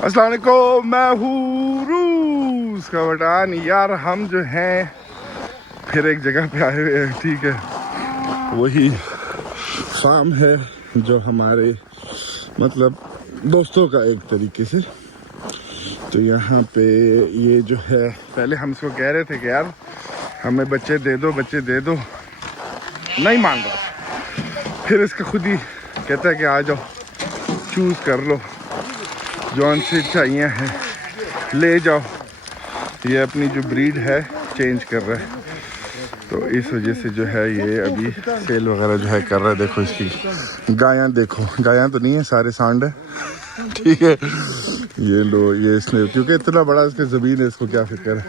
अस्सलाम वालेकुम, मैं हूँ रूस का बटान। यार हम जो हैं फिर एक जगह पे आए हुए हैं, ठीक है। वही फार्म है जो हमारे मतलब दोस्तों का एक तरीके से। तो यहाँ पे ये जो है, पहले हम इसको कह रहे थे कि यार हमें बच्चे दे दो, बच्चे दे दो, नहीं मान रहा। फिर इसका खुद ही कहता है कि आ जाओ, चूज़ कर लो, जौन से चाहिए हैं ले जाओ। ये अपनी जो ब्रीड है चेंज कर रहा है, तो इस वजह से जो है ये अभी सेल वगैरह जो है कर रहा है। देखो इसकी गायां, देखो गायां तो नहीं है, सारे सांड है, ठीक है। ये लो, ये इसने क्योंकि इतना बड़ा इसका ज़मीन है, इसको क्या फिक्र है।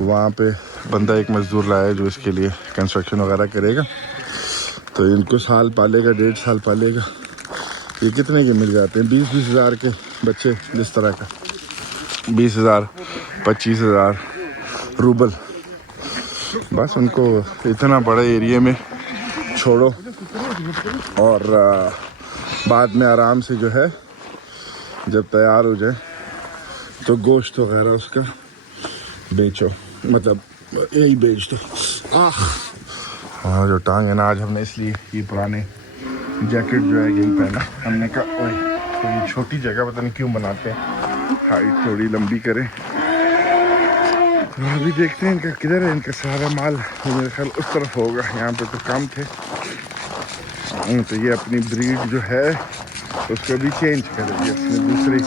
वहाँ पे बंदा एक मज़दूर लाया है जो इसके लिए कंस्ट्रक्शन वगैरह करेगा, तो इनको साल पालेगा, 1.5 साल पालेगा। ये कितने के मिल जाते हैं? 20-20 हज़ार के बच्चे इस तरह का, 20,000 25,000 रूबल। बस उनको इतना बड़े एरिया में छोड़ो और बाद में आराम से जो है जब तैयार हो जाए तो गोश्त वगैरह उसका बेचो, मतलब यही बेच दो। हाँ, जो टांग है ना, आज हमने इसलिए ये पुराने जैकेट जो है यही पहना। हमने कहा ओए तो ये छोटी जगह पता नहीं क्यों बनाते हैं, हाइट थोड़ी लंबी करें। अभी देखते हैं इनका किधर है, इनका सारा माल मेरे ख्याल उस तरफ होगा, यहाँ पे तो कम थे। तो ये अपनी ब्रीड जो है उसको भी चेंज करेंगे, इसमें दूसरी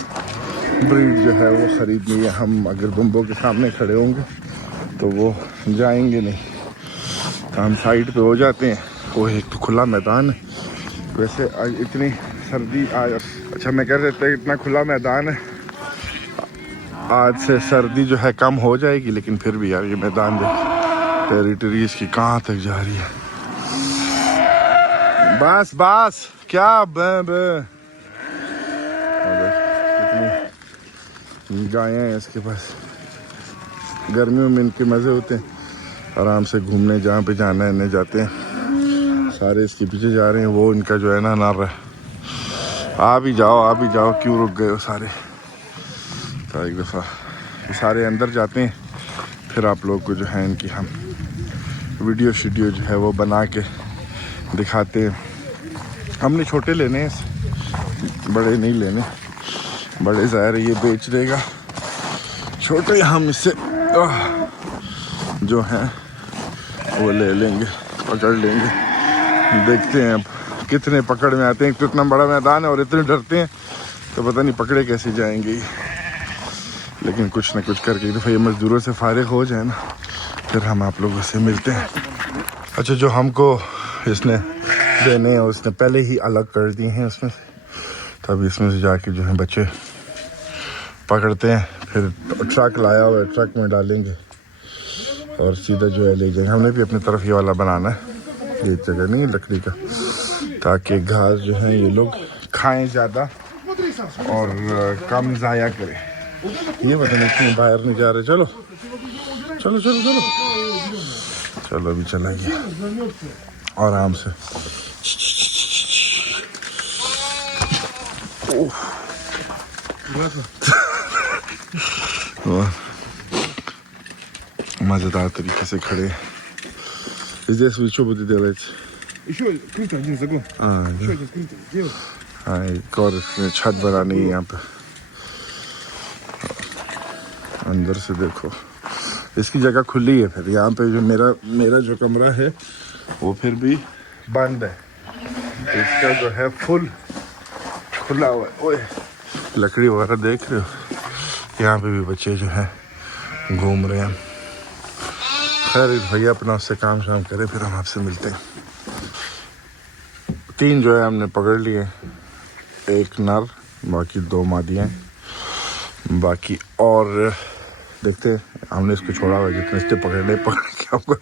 ब्रीड जो है वो ख़रीदनी है। हम अगर बम्बो के सामने खड़े होंगे तो वो जाएंगे नहीं, तो हम साइड पे हो जाते हैं। वो एक तो खुला मैदान है, वैसे आज इतनी सर्दी आज, अच्छा मैं कह रहा था इतना खुला मैदान है, आज से सर्दी जो है कम हो जाएगी, लेकिन फिर भी यार ये मैदान जो टेरिटरी इसकी कहाँ तक जा रही है। बस बस क्या कितनी गायें हैं इसके पास। गर्मियों में इनके मज़े होते हैं, आराम से घूमने जहाँ पे जाना है जाते हैं। सारे इसके पीछे जा रहे हैं, वो इनका जो है ना नर है। आ भी जाओ, क्यों रुक गए हो सारे। तो एक दफ़ा ये सारे अंदर जाते हैं, फिर आप लोग को जो है इनकी हम वीडियो जो है वो बना के दिखाते हैं। हमने छोटे लेने हैं, बड़े नहीं लेने। बड़े ज़ाहिर ये बेच देगा, छोटे हम इससे जो हैं वो ले लेंगे, पकड़ लेंगे। देखते हैं अब कितने पकड़ में आते हैं। तो इतना बड़ा मैदान है और इतने डरते हैं, तो पता नहीं पकड़े कैसे जाएंगे। लेकिन कुछ ना कुछ करके एक दफ़ा ये मज़दूरों से फारिग हो जाए ना, फिर हम आप लोगों से मिलते हैं। अच्छा, जो हमको इसने देने हैं उसने पहले ही अलग कर दिए हैं उसमें से, तब इसमें से जाके जो है बच्चे पकड़ते हैं, फिर ट्रक लाया हुआ है, ट्रक में डालेंगे और सीधा जो है ले जाएंगे। हमने भी अपनी तरफ ये वाला बनाना है, ये जगह नहीं है लकड़ी का, ताकि घास जो है ये लोग खाएं ज़्यादा और कम ज़ाया करें। ये पता नहीं क्यों बाहर नहीं जा रहे। चलो चलो चलो चलो चलो, अभी चला गया आराम से। मज़ेदार तरीके से खड़े। Здесь вы что будете делать? Еще крыто один загон. Еще один крыто. Делать. हाँ, एक और छत बनानी है यहाँ पे। अंदर से देखो, इसकी जगह खुली है। फिर यहाँ पे जो मेरा जो कमरा है वो फिर भी बंद है, इसका जो है फुल खुला हुआ है। ओए लकड़ी वगैरह देख रहे हो, यहाँ पे भी बच्चे जो है घूम रहे हैं। खैर भैया अपना उससे काम शाम करे, फिर हम आपसे मिलते हैं। 3 जो है हमने पकड़ लिए, एक नर, बाकी 2 मादियाँ, बाकी और देखते हैं। हमने इसको छोड़ा हुआ, जितने इससे पकड़ के हमको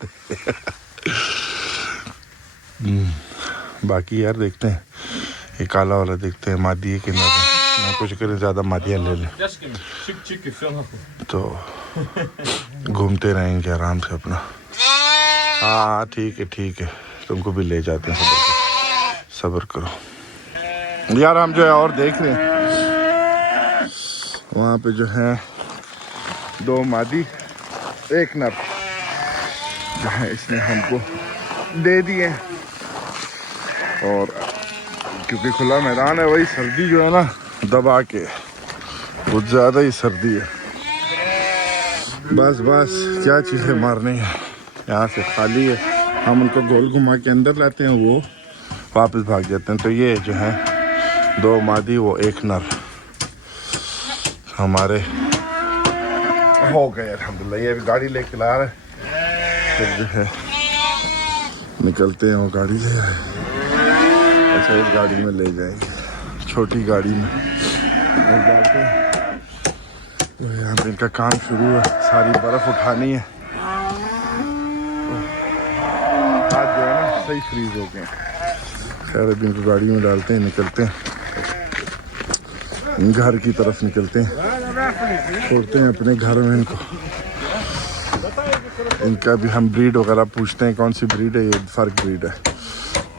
बाकी यार देखते हैं, ये काला वाला देखते हैं मादी है कि ना कुछ करें, ज़्यादा मादियाँ ले लें तो घूमते रहेंगे आराम से अपना। हाँ ठीक है, तुमको भी ले जाते हैं, सब्र करो यार। हम जो है और देख रहे हैं वहाँ पे जो है 2 मादी 1 नर जो है इसने हमको दे दिए। और क्योंकि खुला मैदान है, वही सर्दी जो है ना दबा के बहुत ज़्यादा ही सर्दी है। बस बस क्या चीज़ें मारनी है, यहाँ से खाली है। हम उनको गोल घुमा के अंदर लाते हैं, वो वापस भाग जाते हैं। तो ये जो है 2 मादी वो 1 नर हमारे हो गए अल्हम्दुलिल्लाह। ये अभी गाड़ी लेके ला रहे हैं, फिर जो है निकलते हैं। वो गाड़ी ले आए, अच्छा इस गाड़ी में ले जाएंगे, छोटी गाड़ी में और डालते हैं। तो यहाँ पे इनका काम शुरू है, सारी बर्फ़ उठानी है। आज जो है ना सही फ्रीज हो गए। खैर अभी इनको गाड़ी में डालते हैं, निकलते हैं, घर की तरफ निकलते हैं, छोड़ते हैं अपने घर में इनको। इनका भी हम ब्रीड वगैरह पूछते हैं, कौन सी ब्रीड है, ये फर्क ब्रीड है,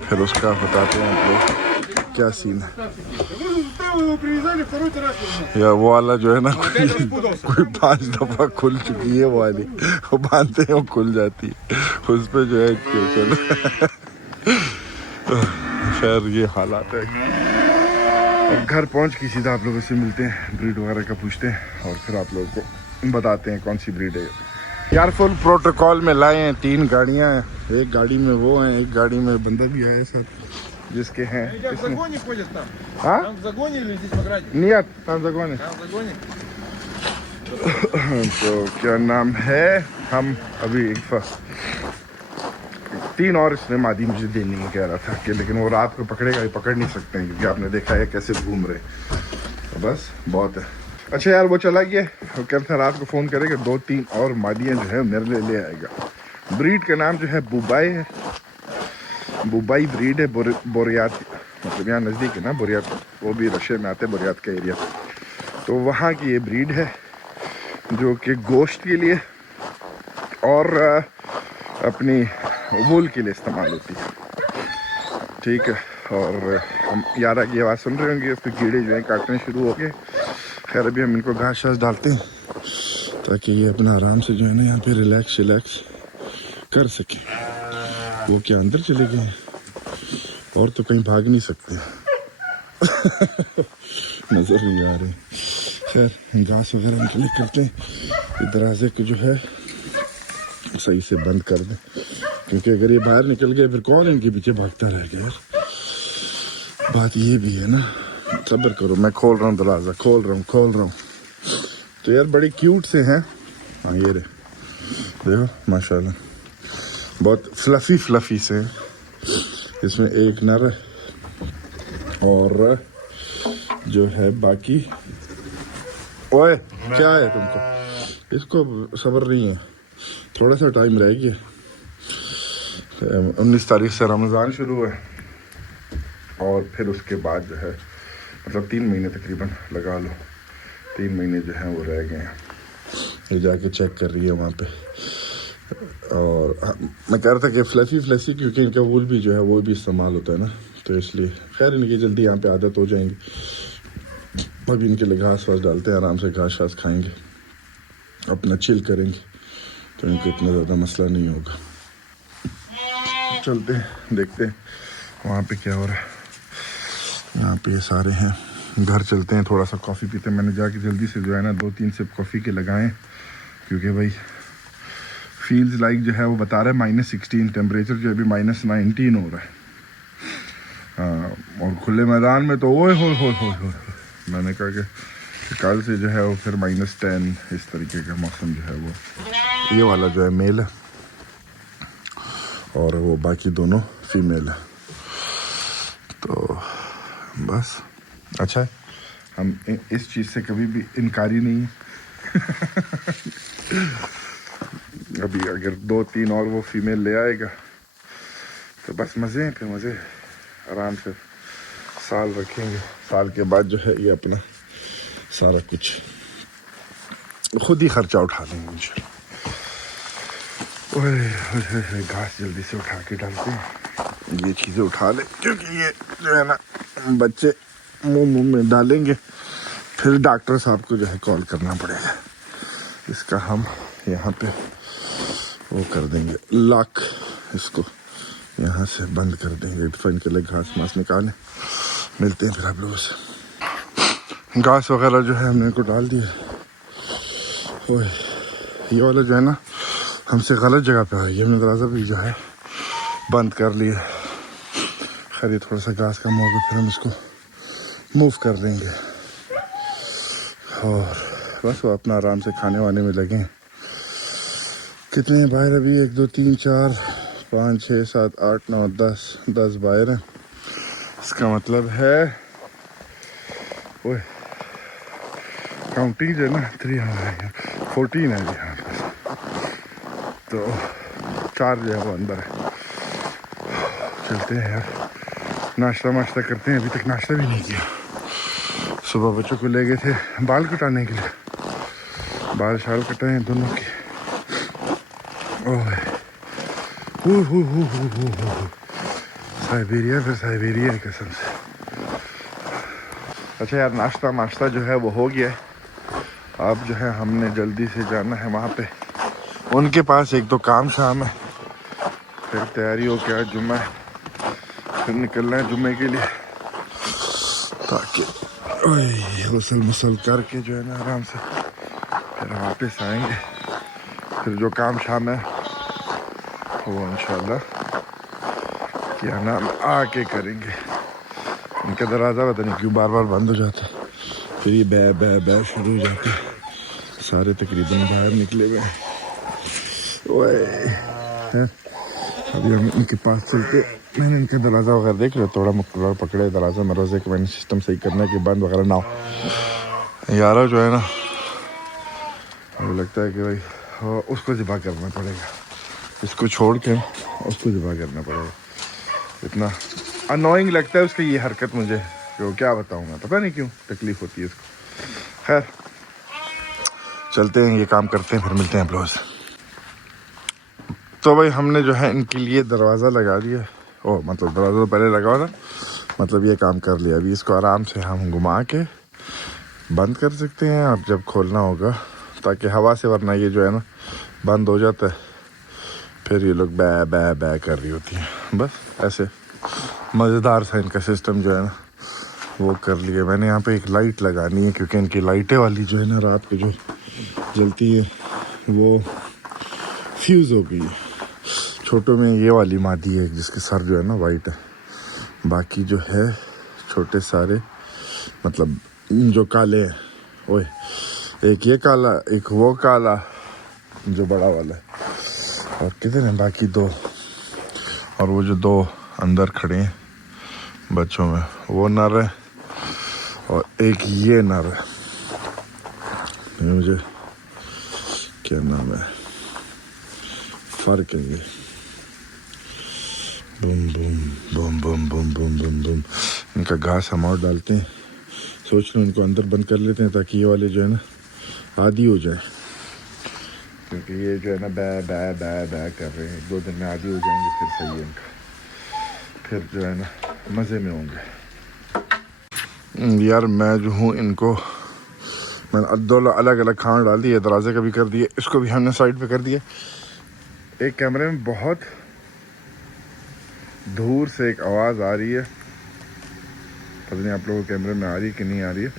फिर उसका बताते हैं आपको क्या सीन है। या वो वाला जो है ना कोई 5 दफ़ा खुल चुकी है, वो वाली वो बांधते हैं वो खुल जाती है, उस पर जो है क्यों चलो। खैर ये हालात है। अब घर पहुंच के सीधा आप लोगों से मिलते हैं, ब्रीड वगैरह का पूछते हैं और फिर आप लोगों को बताते हैं कौन सी ब्रीड है। यार फुल प्रोटोकॉल में लाए हैं, 3 गाड़ियाँ हैं, एक गाड़ी में वो हैं, एक गाड़ी में बंदा भी आया सर जिसके हैं। हाँ नहीं там загоне। तो क्या नाम है, हम अभी 3 और इसने मादी मुझे देनी है कह रहा था कि, लेकिन वो रात को पकड़ेगा, पकड़ नहीं सकते हैं क्योंकि आपने देखा है कैसे घूम रहे। तो बस बहुत है। अच्छा यार वो चला गया, वो कह रहा था रात को फ़ोन करेगा, 2-3 और मादियाँ जो है मेरे लिए ले आएगा। ब्रीड का नाम जो है बुबाई है, बुबाई ब्रीड है, बोरियात, मतलब यहाँ नज़दीक है ना बोरियात, वो भी रशिया में आते हैं बोरियात का एरिया। तो वहाँ की ये ब्रीड है जो कि गोश्त के लिए और अपनी वूल के लिए इस्तेमाल होती है, ठीक है। और हम यारा की आवाज़ सुन रहे होंगे, उसके कीड़े जो हैं काटने शुरू हो गए। खैर अभी हम इनको घास शास डालते हैं ताकि ये अपना आराम से जो है ना यहाँ पे रिलैक्स कर सके। वो क्या अंदर चले गए हैं और तो कहीं भाग नहीं सकते। नज़र नहीं आ रहे। खैर घास वगैरह इनके लिए करते हैं, दरवाजे को जो है सही से बंद कर दें, क्योंकि अगर ये बाहर निकल गए फिर कौन इनके पीछे भागता रह गया यार। बात ये भी है ना, सब्र करो, मैं खोल रहा हूँ दरवाज़ा, खोल रहा हूँ। तो यार बड़े क्यूट से हैं। हाँ ये रहे, देखो माशाल्लाह बहुत फ्लफ़ी से हैं। इसमें एक नर और जो है बाकी। ओए क्या है तुमको, इसको सब्र नहीं है, थोड़ा सा टाइम रह गया। 19 तारीख से रमज़ान शुरू है और फिर उसके बाद जो है मतलब 3 महीने तकरीबन लगा लो, 3 महीने जो हैं वो रह गए हैं। ये जाके चेक कर रही है वहाँ पे। और मैं कह रहा था कि फ्लफ़ी क्योंकि इनका वूल भी जो है वो भी इस्तेमाल होता है ना, तो इसलिए खैर इनकी जल्दी यहाँ पे आदत हो जाएंगी। अभी इनके लिए घास वास डालते हैं, आराम से घास शास खाएंगे, अपना चिल करेंगे, तो इनको इतना ज़्यादा मसला नहीं होगा। चलते हैं देखते हैं वहाँ पे क्या हो रहा है। यहाँ पे ये सारे हैं, घर चलते हैं, थोड़ा सा कॉफ़ी पीते हैं। मैंने जाके जल्दी से जो है ना 2-3 सिप कॉफ़ी के लगाएं, क्योंकि भाई फील्स लाइक जो है वो बता रहा है -16, टेम्परेचर जो अभी -19 हो रहा है। हाँ, और खुले मैदान में तो ओए हो मैंने कहा कि कल से जो है वो फिर -10 इस तरीके का मौसम जो है वो। ये वाला जो है मेल है और वो बाकी दोनों फीमेल है। तो बस अच्छा है, हम इस चीज़ से कभी भी इनकारी नहीं है। अभी अगर 2-3 और वो फीमेल ले आएगा तो बस मज़े हैं, फिर मज़े आराम से साल रखेंगे। साल के बाद जो है ये अपना सारा कुछ खुद ही खर्चा उठा लेंगे इंशाल्लाह। ओए घास जल्दी से उठा के डालते हैं, ये चीज़ें उठा ले, क्योंकि ये जो है ना बच्चे मुंह में डालेंगे फिर डॉक्टर साहब को जो है कॉल करना पड़ेगा। इसका हम यहाँ पे वो कर देंगे लॉक, इसको यहाँ से बंद कर देंगे। फिर इनके लिए घास मास निकालें, मिलते हैं फिर आप लोगों से। घास वगैरह जो है हमने इनको डाल दिया। ओए ये वाला जो है ना हमसे गलत जगह पे है, ये हमने दरवाज़ा भी जो है बंद कर लिया। खैर ये थोड़ा सा घास कम होगा फिर हम इसको मूव कर देंगे। और बस वो अपना आराम से खाने वाने में लगे। कितने हैं बाहर अभी? 1 2 3 4 5 6 7 8 9 10 बाहर हैं। इसका मतलब है ओए काउंटिंग जो है ना 14 है जी यहाँ पर। तो 4 जो है वो अंदर है। चलते हैं यार, नाश्ता वाश्ता करते हैं। अभी तक नाश्ता भी नहीं किया। सुबह बच्चों को ले गए थे बाल कटाने के लिए, बाल शाल कटाए हैं दोनों के। ओह साइबेरिया, फिर साइबेरिया कसम से। अच्छा यार नाश्ता माश्ता जो है वो हो गया। अब जो है हमने जल्दी से जाना है वहाँ पे उनके पास, एक दो काम शाम है। फिर तैयारी हो गया, जुम्मा है, फिर निकलना है जुम्मे के लिए, ताकि गसल मुसल करके जो है ना आराम से फिर वापस आएंगे। फिर जो काम शाम है वो इंशाल्लाह क्या नाम आके करेंगे। इनका दरवाज़ा पता नहीं क्यों बार बार बंद हो जाता है, फिर ये बै बै बै शुरू हो जाता है। सारे तकरीबन बाहर निकले हुए हैं। अभी हम इनके पास चलते। मैंने इनका दरवाज़ा वगैरह देख लिया, थोड़ा मुकर्रर पकड़े दरवाज़ा मरवाजे के। मैंने सिस्टम सही करना है कि बंद वगैरह ना हो। यारा जो है ना मुझे लगता है कि भाई उसको ज़िबा करना पड़ेगा, इसको छोड़ के उसको ज़िबा करना पड़ेगा। इतना अनोइंग लगता है उसकी ये हरकत मुझे, जो क्या बताऊँ मैं, पता नहीं क्यों तकलीफ़ होती है इसको। खैर चलते हैं, ये काम करते हैं, फिर मिलते हैं आप लोगों से। तो भाई हमने जो है इनके लिए दरवाज़ा लगा दिया। ओह मतलब दरवाज़ा तो पहले लगा हुआ था, मतलब ये काम कर लिया। अभी इसको आराम से हम घुमा के बंद कर सकते हैं अब जब खोलना होगा, ताकि हवा से, वरना ये जो है ना बंद हो जाता है, फिर ये लोग बै बै बै कर रही होती हैं। बस ऐसे मज़ेदार सा इनका सिस्टम जो है ना वो कर लिया। मैंने यहाँ पे एक लाइट लगानी है, क्योंकि इनकी लाइटें वाली जो है ना रात को जो जलती है वो फ्यूज़ हो गई है। छोटों में ये वाली मादी है जिसके सर जो है ना वाइट है, बाकी जो है छोटे सारे मतलब जो काले हैं। ओए एक ये काला, एक वो काला जो बड़ा वाला है, और कितने हैं बाकी 2, और वो जो 2 अंदर खड़े हैं बच्चों में वो नर है, और एक ये नर है। मुझे क्या नाम है, फर्क है ये। Boom boom boom boom boom boom boom boom. इनका घास हम और डालते हैं। सोच रहे इनको अंदर बंद कर लेते हैं ताकि ये वाले जो है ना आदी हो जाए, क्योंकि ये जो है ना बै बै बै बै कर रहे हैं। 2 दिन में आदी हो जाएंगे, फिर सही है इनका, फिर जो है ना मज़े में होंगे। यार मैं जो हूँ इनको मैंने 2 अलग अलग खाना डाल दिए, दरवाजे का भी कर दिए, इसको भी हमने साइड पे कर दिया। एक कैमरे में बहुत दूर से एक आवाज़ आ रही है, पता नहीं आप लोगों को कैमरे में आ रही है कि नहीं आ रही है।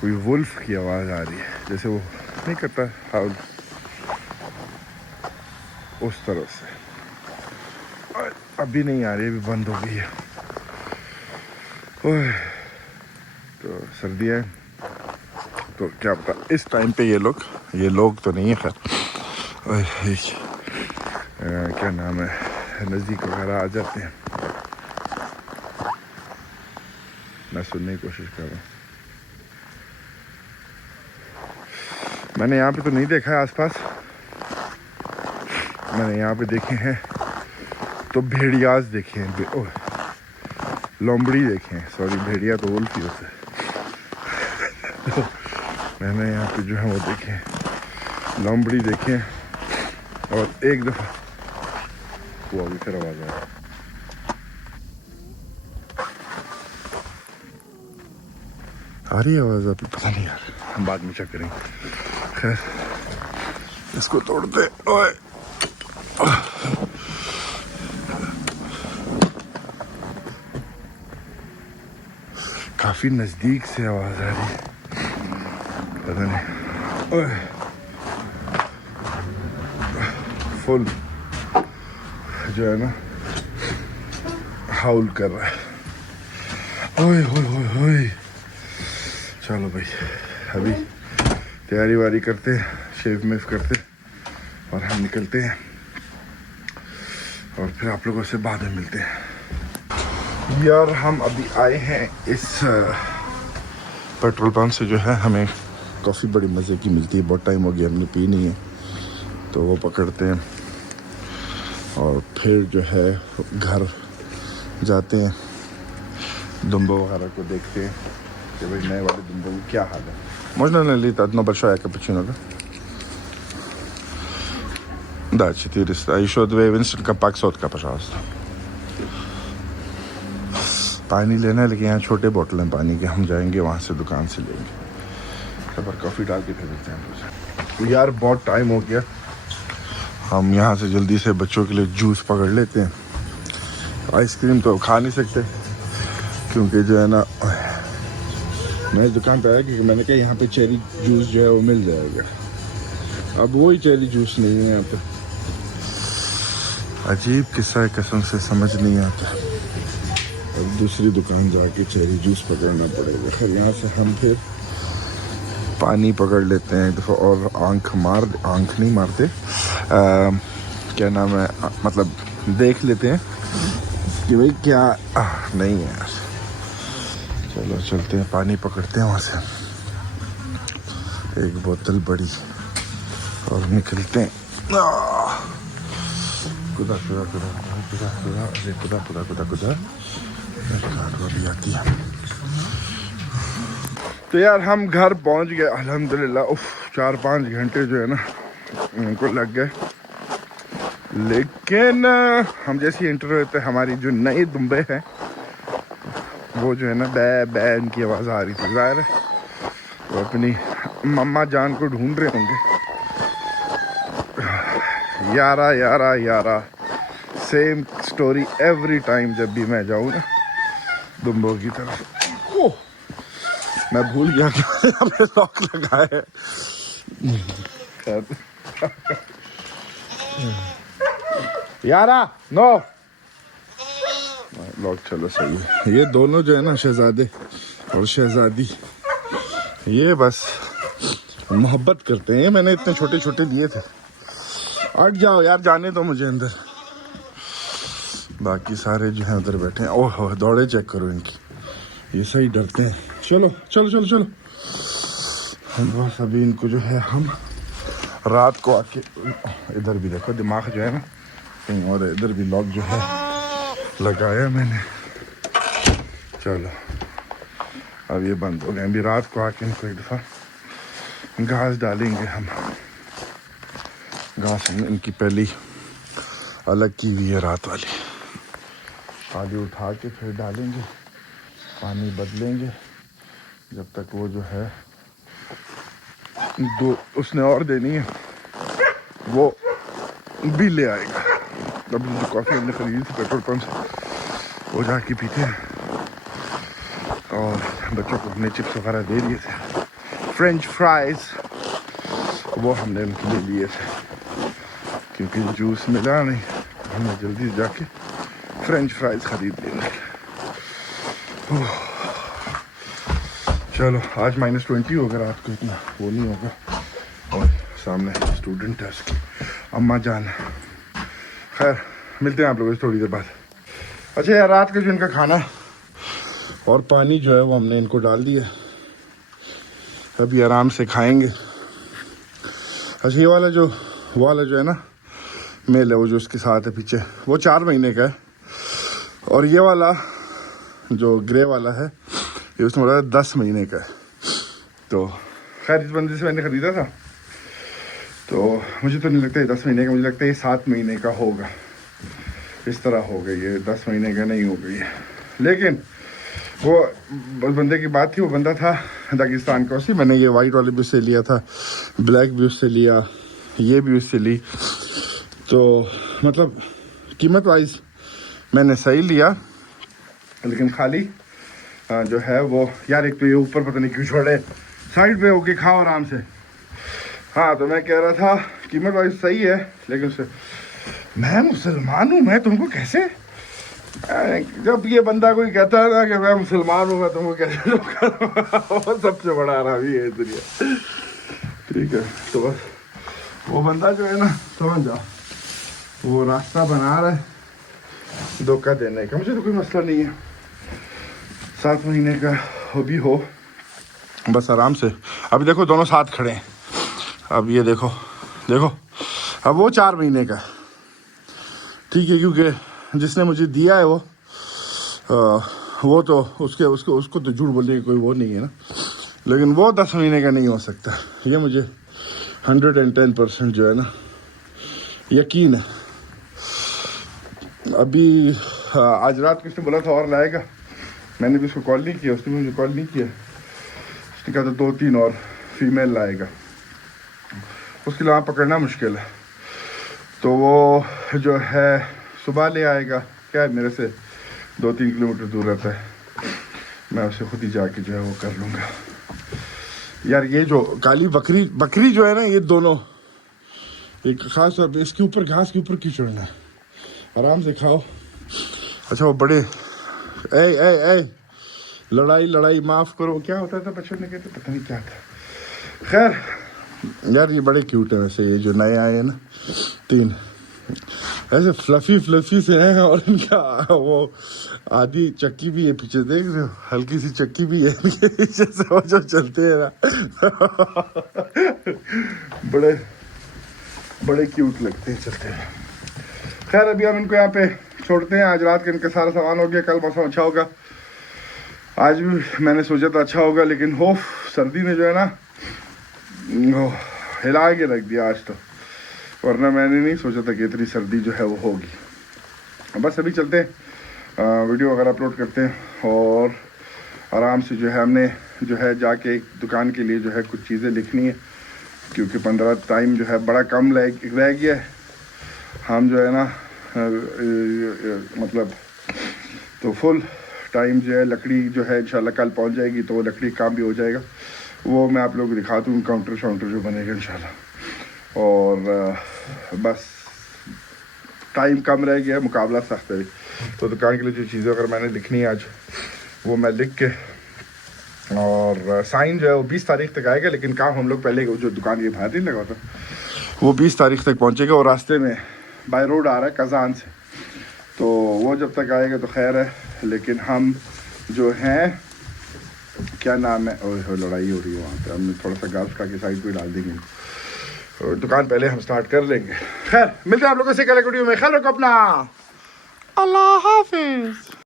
कोई वुल्फ की आवाज़ आ रही है, जैसे वो नहीं करता हाउल, उस तरह से। अभी नहीं आ रही, अभी बंद हो गई है। ओह तो सर्दियाँ तो क्या पता इस टाइम पे ये लोग तो नहीं है खैर, क्या नाम है, नज़दीक वगैरह आ जाते हैं। मैं सुनने की कोशिश कर रहा हूँ। मैंने यहाँ पे तो नहीं देखा है आसपास, मैंने यहाँ पे देखे हैं तो भेड़ियाज देखे हैं, लोमड़ी देखे हैं, सॉरी भेड़िया तो वुल्फ ही होता है। तो मैंने यहाँ पे जो है वो देखे हैं, लोमड़ी देखे हैं, और एक दफ़ा वो अभी फिर आवाज़ आया। आ रही है आवाज़ अभी? पता नहीं यार, हम बाद में चेक करेंगे। खैर इसको तोड़ते। ओए काफी नजदीक से आवाज आ रही है, पता नहीं। ओए फुल जो है ना हाउल कर रहा है। ओए होए होए होए। चलो भाई अभी तैयारी वारी करते हैं, शेव मेव करते और हम निकलते हैं और फिर आप लोगों से बाद में मिलते हैं। यार हम अभी आए हैं इस पेट्रोल पंप से, जो है हमें कॉफ़ी बड़ी मज़े की मिलती है, बहुत टाइम हो गया हमने पी नहीं है, तो वो पकड़ते हैं और फिर जो है घर जाते हैं, दुम्बो वगैरह को देखते हैं कि भाई नए वाले दुम्बो की क्या हाल है। Можно налить одно большое капучино, да? Да, 400. А еще 2 Winston Compact сотка, пожалуйста. पानी लेना है, लेकिन यहाँ छोटे बोतल हैं पानी के, हम जाएंगे वहाँ से दुकान से लेंगे। खबर कॉफ़ी डाल के फिर मिलते हैं। तो यार बहुत टाइम हो गया, हम यहाँ से जल्दी से बच्चों के लिए जूस पकड़ लेते हैं। आइसक्रीम तो खा नहीं सकते क्योंकि जो है ना, मैं दुकान पे आया क्योंकि मैंने कहा यहाँ पे चेरी जूस जो है वो मिल जाएगा। अब वही चेरी जूस नहीं है यहाँ पे। अजीब किस्सा है, कसम से समझ नहीं आता। अब दूसरी दुकान जाके चेरी जूस पकड़ना पड़ेगा। फिर यहाँ से हम फिर पानी पकड़ लेते हैं एक दफ़ा और आंख नहीं मारते, क्या नाम है, मतलब देख लेते हैं कि भाई क्या नहीं है यार। चलो चलते हैं, पानी पकड़ते हैं वहाँ से एक बोतल बड़ी और निकलते हैं। खुदा खुदा खुदा खुदा खुदा अरे खुदा खुदा खुदा खुदा कार भी आती है। तो यार हम घर पहुँच गए अल्हम्दुलिल्लाह। उफ 4-5 घंटे जो है ना उनको लग गए, लेकिन हम जैसे इंटरव्यू होते हमारी जो नई दुम्बे हैं वो जो है ना बै बै इनकी आवाज़ आ रही थी। ज़ाहिर है वो अपनी मम्मा जान को ढूंढ रहे होंगे। यारा यारा यारा सेम स्टोरी एवरी टाइम जब भी मैं जाऊँ ना दुम्बों की तरफ। ओह मैं भूल गया कि यहाँ पे लॉक लगा है। यारा नो लॉक, चलो सही है। ये दोनों जो है ना शहजादे और शहजादी, ये बस मोहब्बत करते हैं। मैंने इतने छोटे छोटे लिए थे। हट जाओ यार, जाने दो मुझे अंदर। बाकी सारे जो है उधर बैठे हैं। ओह दौड़े चेक करो इनकी, ये सही डरते हैं। चलो चलो चलो चलो, हम बस अभी इनको जो है हम रात को आके, इधर भी देखो दिमाग जो है ना कहीं और, इधर भी लॉक जो है लगाया मैंने। चलो अब ये बंद हो गए। अभी रात को आके इनको एक दफ़ा घास डालेंगे हम। घास इनकी पहली अलग की हुई है रात वाली, आगे उठा के फिर डालेंगे, पानी बदलेंगे जब तक वो जो है दो उसने और देनी है वो भी ले आएगा। तब जो कॉफ़ी हमने खरीदी थी पेट्रोल पंप से वो जाके पीते हैं। और बच्चों को हमने चिप्स वगैरह दे दिए थे, फ्रेंच फ्राइज़ वो हमने उनके लिए लिए थे क्योंकि जूस मिला नहीं, हमने जल्दी जाके फ्रेंच फ्राइज़ ख़रीद लिए। चलो आज -20 होगा रात को, इतना वो नहीं होगा। और सामने स्टूडेंट है उसकी अम्मा जान। खैर मिलते हैं आप लोगों से थोड़ी देर बाद। अच्छा यार रात का जो इनका खाना और पानी जो है वो हमने इनको डाल दिया, अभी आराम से खाएंगे। अच्छा ये वाला जो है ना मेल है, वो जो उसके साथ है पीछे, वो 4 महीने का है। और ये वाला जो ग्रे वाला है ये उसमें बोला 10 महीने का है। तो खैर इस बंदे से मैंने ख़रीदा था, तो मुझे तो नहीं लगता ये 10 महीने का, मुझे लगता है ये 7 महीने का होगा। इस तरह हो गई है, 10 महीने का नहीं हो गई है। लेकिन वो बंदे की बात थी, वो बंदा था दागिस्तान का उसी मैंने ये वाइट वाले भी उससे लिया था, ब्लैक भी उससे लिया, ये भी उससे ली। तो मतलब कीमत वाइज मैंने सही लिया, लेकिन खाली जो है वो यार एक तो ये ऊपर पता नहीं क्यों छोड़े, साइड पे होके खाओ आराम से। हाँ तो मैं कह रहा था कीमत वाइज सही है, लेकिन उससे मैं मुसलमान हूँ, मैं तुमको कैसे, जब ये बंदा कोई कहता है ना कि मैं मुसलमान हूँ मैं तुमको कैसे वो सबसे बड़ा हरामी है दुनिया। ठीक है तो बस वो बंदा जो है ना समझ जाओ वो रास्ता बना रहा है धोखा देने का। मुझे तो कोई मसला नहीं है, 7 महीने का हो भी हो, बस आराम से। अभी देखो दोनों साथ खड़े हैं, अब ये देखो देखो अब वो 4 महीने का ठीक है, क्योंकि जिसने मुझे दिया है वो तो उसको तो झूठ बोलने की कोई वो नहीं है ना, लेकिन वो 10 महीने का नहीं हो सकता, ये मुझे 110% जो है ना यकीन है। अभी आज रात किसने बोला था और लाएगा, मैंने भी उसको कॉल नहीं किया, उसने मुझे कॉल नहीं किया, उसने कहा था 2-3 और फीमेल लाएगा, उसके लिए वहाँ पकड़ना मुश्किल है। तो वो जो है सुबह ले आएगा, क्या है मेरे से 2-3 किलोमीटर दूर रहता है, मैं उसे खुद ही जाके जो है वो कर लूँगा। यार ये जो काली बकरी जो है ना, ये दोनों एक खास तौर पे इसके ऊपर घास के ऊपर क्यों चढ़ना है, आराम से खाओ। अच्छा वो बड़े ए लड़ाई माफ़ करो, क्या होता था बचपन में कहते पता नहीं क्या था। खैर यार ये बड़े क्यूट है वैसे, ये जो नए आए हैं ना 3 ऐसे फ्लफी से हैं, और इनका वो आधी चक्की भी है पीछे, देख रहे हो हल्की सी चक्की भी है इनके पीछे से, वो जो चलते हैं ना बड़े क्यूट लगते हैं चलते हैं। खैर अभी हम इनको यहाँ पे छोड़ते हैं, आज रात के इनका सारा सामान हो गया, कल मौसम अच्छा होगा। आज भी मैंने सोचा था अच्छा होगा, लेकिन हो सर्दी ने जो है ना हिला के रख दिया आज तो, वरना मैंने नहीं सोचा था कि इतनी सर्दी जो है वो होगी। बस अभी चलते हैं वीडियो वगैरह अपलोड करते हैं, और आराम से जो है हमने जो है जाके एक दुकान के लिए जो है कुछ चीज़ें लिखनी है, क्योंकि 15 टाइम जो है बड़ा कम रह गया है। हम जो है ना मतलब तो फुल टाइम जो है लकड़ी जो है इंशाल्लाह कल पहुंच जाएगी, तो वो लकड़ी काम भी हो जाएगा, वो मैं आप लोगों को दिखा दूँ काउंटर शाउंटर जो बनेगा इंशाल्लाह। और बस टाइम कम रह गया, मुकाबला सख्त है, तो दुकान के लिए जो चीज़ें अगर मैंने लिखनी है आज वो मैं लिख के, और साइन जो है वो 20 तारीख तक आएगा, लेकिन काम हम लोग पहले जो दुकान के बाहर नहीं लगा था वो 20 तारीख तक पहुंचेगा, और रास्ते में बाय रोड आ रहा है कज़ान से, तो वो जब तक आएगा तो खैर है। लेकिन हम जो हैं क्या नाम है, और लड़ाई हो रही है वहाँ पे, हमने थोड़ा सा घास खा के साइड पे डाल देंगे, और दुकान पहले हम स्टार्ट कर लेंगे। खैर मिलते हैं आप लोगों से कल वीडियो में, ख्याल रखो अपना, अल्लाह हाफिज।